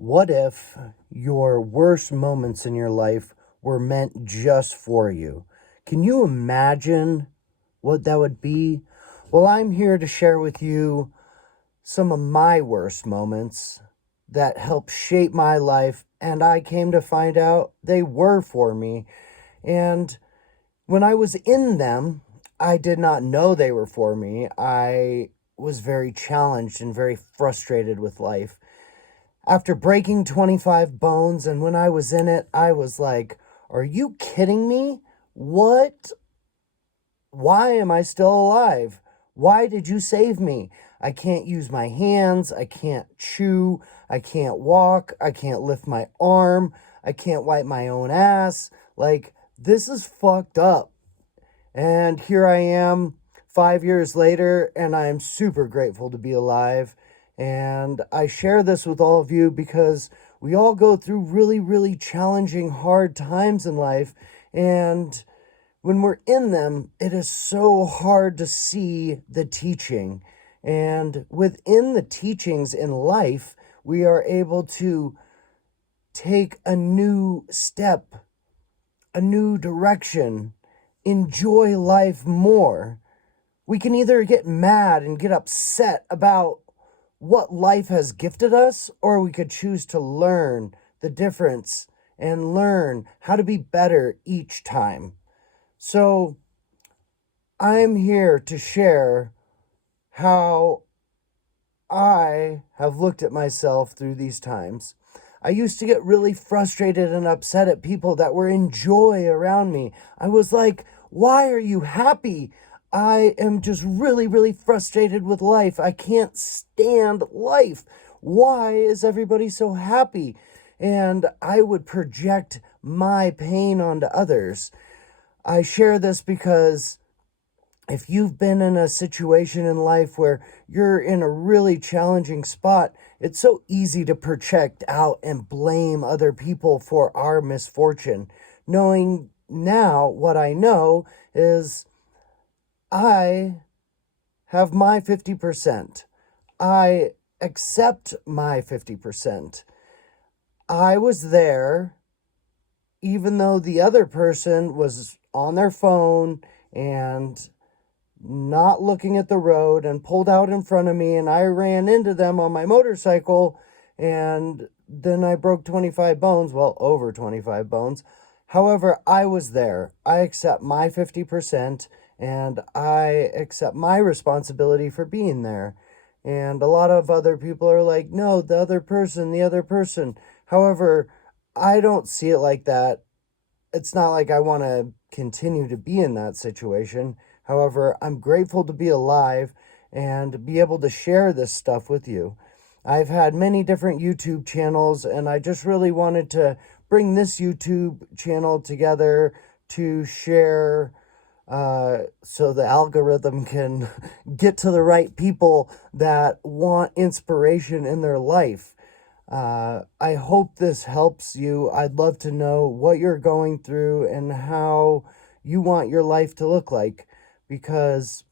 What if your worst moments in your life were meant just for you? Can you imagine what that would be? Well, I'm here to share with you some of my worst moments that helped shape my life, and I came to find out they were for me. And when I was in them, I did not know they were for me. I was very challenged and very frustrated with life after breaking 25 bones. And when I was in it, I was like, are you kidding me? What? Why am I still alive? Why did you save me? I can't use my hands. I can't chew. I can't walk. I can't lift my arm. I can't wipe my own ass. Like, this is fucked up. And here I am 5 years later, and I am super grateful to be alive. And I share this with all of you because we all go through really, really challenging, hard times in life. And when we're in them, it is so hard to see the teaching. And within the teachings in life, we are able to take a new step, a new direction, enjoy life more. We can either get mad and get upset about what life has gifted us, or we could choose to learn the difference and learn how to be better each time. So, I'm here to share how I have looked at myself through these times. I used to get really frustrated and upset at people that were in joy around me. I was like, why are you happy? I am just really, really frustrated with life. I can't stand life. Why is everybody so happy? And I would project my pain onto others. I share this because if you've been in a situation in life where you're in a really challenging spot, it's so easy to project out and blame other people for our misfortune. Knowing now what I know is I have my 50%. I accept my 50%. I was there even though the other person was on their phone and not looking at the road and pulled out in front of me, and I ran into them on my motorcycle, and then I broke 25 bones, well, over 25 bones. However, I was there. I accept my 50%, and I accept my responsibility for being there. And a lot of other people are like, no, the other person, the other person. However, I don't see it like that. It's not like I want to continue to be in that situation. However, I'm grateful to be alive and be able to share this stuff with you. I've had many different YouTube channels, and I just really wanted to bring this YouTube channel together to share, so the algorithm can get to the right people that want inspiration in their life. I hope this helps you. I'd love to know what you're going through and how you want your life to look like, because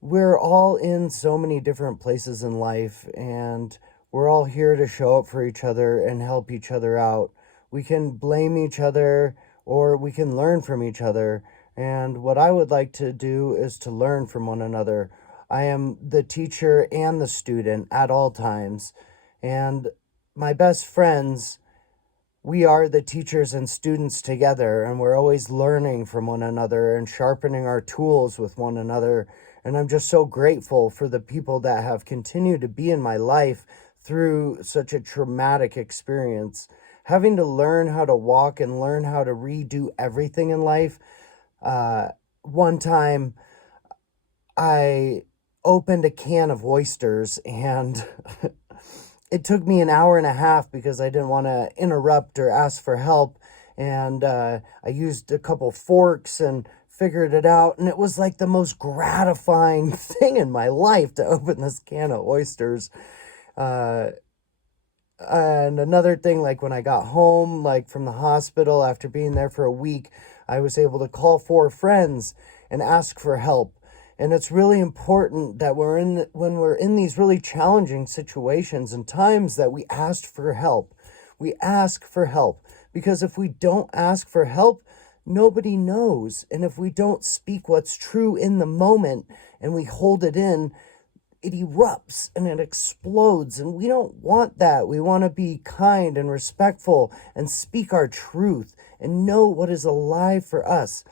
we're all in so many different places in life, and we're all here to show up for each other and help each other out. We can blame each other or we can learn from each other. And what I would like to do is to learn from one another. I am the teacher and the student at all times. And my best friends, we are the teachers and students together, and we're always learning from one another and sharpening our tools with one another. And I'm just so grateful for the people that have continued to be in my life through such a traumatic experience. Having to learn how to walk and learn how to redo everything in life. One time I opened a can of oysters, and it took me an hour and a half because I didn't want to interrupt or ask for help. And I used a couple forks and figured it out. And it was like the most gratifying thing in my life to open this can of oysters. Uh, and another thing, like when I got home, like from the hospital after being there for a week, I was able to call 4 friends and ask for help. And it's really important that when we're in these really challenging situations and times that we ask for help. We ask for help, because if we don't ask for help, nobody knows. And if we don't speak what's true in the moment and we hold it in, it erupts and it explodes. And we don't want that. We want to be kind and respectful and speak our truth and know what is alive for us.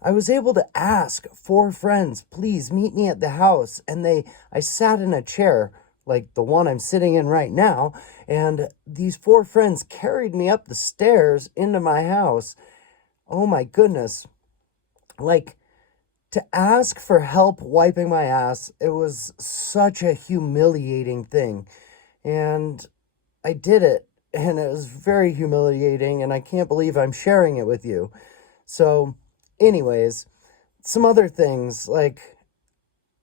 I was able to ask 4 friends, please meet me at the house. And I sat in a chair like the one I'm sitting in right now. And these 4 friends carried me up the stairs into my house. Oh my goodness. Like, to ask for help wiping my ass, it was such a humiliating thing. And I did it. And it was very humiliating. And I can't believe I'm sharing it with you. So, anyways, some other things, like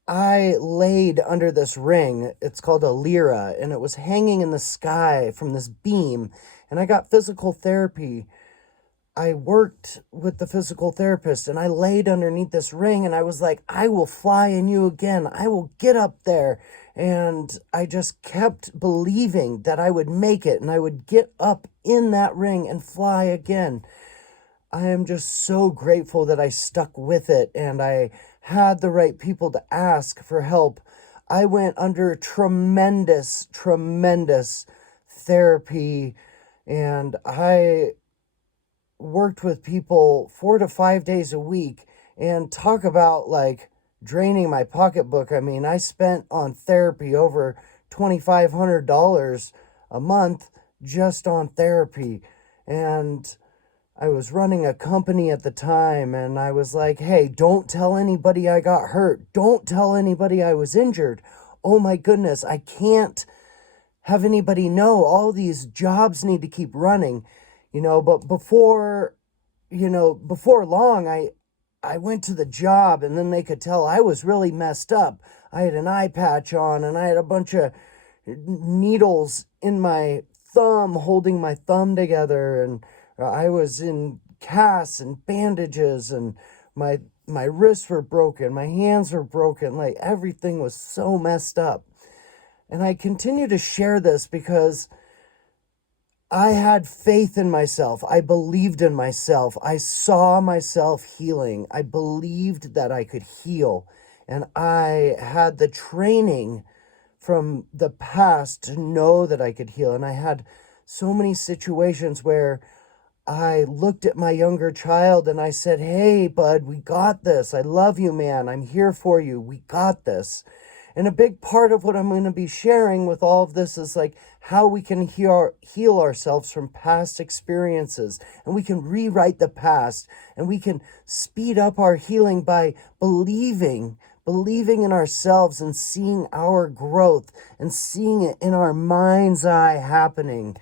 I laid under this ring. It's called a lyra, and it was hanging in the sky from this beam. And I got physical therapy. I worked with the physical therapist, and I laid underneath this ring, and I was like, I will fly in you again. I will get up there. And I just kept believing that I would make it, and I would get up in that ring and fly again. I am just so grateful that I stuck with it and I had the right people to ask for help. I went under tremendous, tremendous therapy, and I worked with people 4 to 5 days a week. And talk about like draining my pocketbook. I mean, I spent on therapy over $2,500 a month just on therapy. And I was running a company at the time, and I was like, hey, don't tell anybody I got hurt. Don't tell anybody I was injured. Oh my goodness, I can't have anybody know. All these jobs need to keep running, but before long, I went to the job, and then they could tell I was really messed up. I had an eye patch on, and I had a bunch of needles in my thumb, holding my thumb together, and I was in casts and bandages, and my wrists were broken, my hands were broken, like everything was so messed up. And I continue to share this because I had faith in myself. I believed in myself. I saw myself healing. I believed that I could heal. And I had the training from the past to know that I could heal. And I had so many situations where I looked at my younger child and I said, hey, bud, we got this. I love you, man. I'm here for you. We got this. And a big part of what I'm going to be sharing with all of this is like how we can heal ourselves from past experiences. And we can rewrite the past. And we can speed up our healing by believing in ourselves and seeing our growth and seeing it in our mind's eye happening.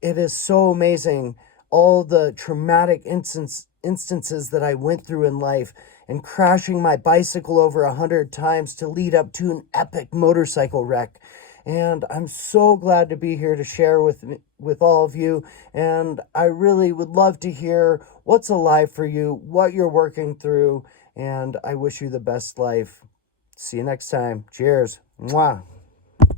It is so amazing, all the traumatic instances that I went through in life, and crashing my bicycle over 100 times to lead up to an epic motorcycle wreck. And I'm so glad to be here to share with all of you. And I really would love to hear what's alive for you, what you're working through. And I wish you the best life. See you next time. Cheers. Mwah.